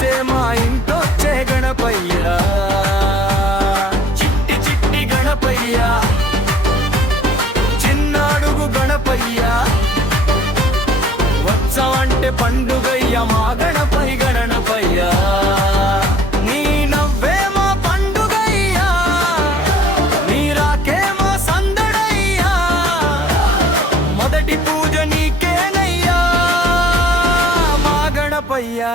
మురిసే మా ఇంటొచ్చే గణపయ్యా, చిట్టి చిట్టి గణపయ్యా, చిన్నాడుగు గణపయ్యా, వచ్చవంటే పండుగయ్య మా గణపయ్యా. నీ నవ్వే మా పండుగయ్యా, నీ రాకే మా సందడయ్యా, మొదటి పూజ నీకేనయ్యా మా గణపయ్యా.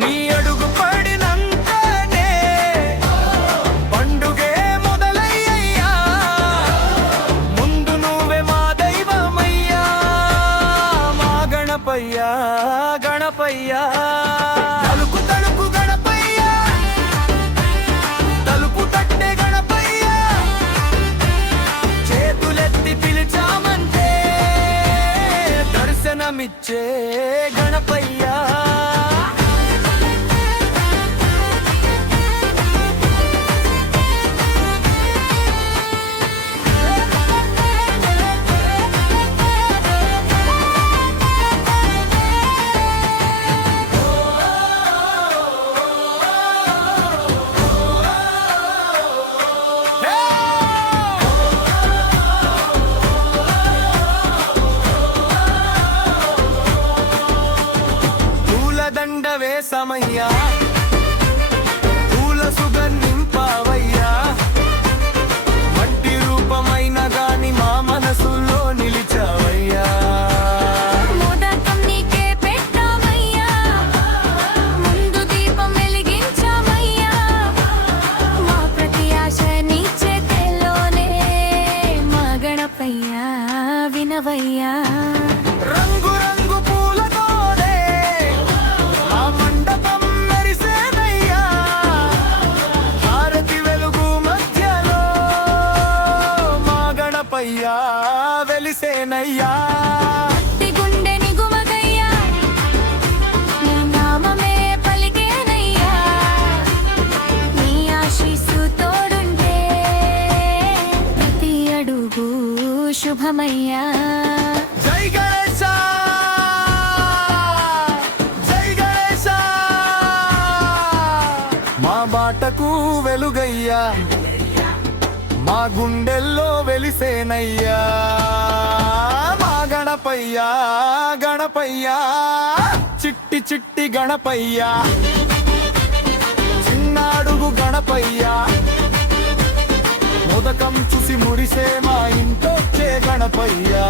నీ అడుగు పడినంతనే పండుగే మొదలయ్యా, ముందు నువ్వే మా దైవమయ్యా మా గణపయ్యా. తలుపు తలుపు గణపయ్యా, తలుపు తట్టే గణపయ్యా, చేతులెత్తి పిలిచామంటే దర్శనమిచ్చే గణపయ్యా. వేసమయ్యా, పూల సుగంధింపవయ్యా, మట్టి రూపమైన గాని మా మనసులో నిలిచావయ్యా. మోదకం నీకే పెట్టామయ్యా, ముందు దీపం వెలిగించామయ్యా, మా ప్రతి ఆశ నీ చేతిలోనే మా గణపయ్యా వినవయ్యా. రంగు రంగు పూలతోనే ఆ మండపం మెరిసేనయ్యా, హారతి వెలుగు మధ్యలో మా గణపయ్యా వెలిసేనయ్యా. భక్తి గుండె నిగుమగయ్యా, నీ నామమే పలికేనయ్యా, నీ ఆశీస్సు తోడుంటే ప్రతి అడుగు శుభమయ్యా. జై గణేశ, జై గణేశ, మా బాటకు వెలుగయ్యా, మా గుండెల్లో వెలిసేనయ్యా మా గణపయ్యా. చిట్టి చిట్టి గణపయ్యా, చిన్నాడుగు గణపయ్యా, మోదకం చూసి మురిసే మా ఇంటొచ్చే గణపయ్యా.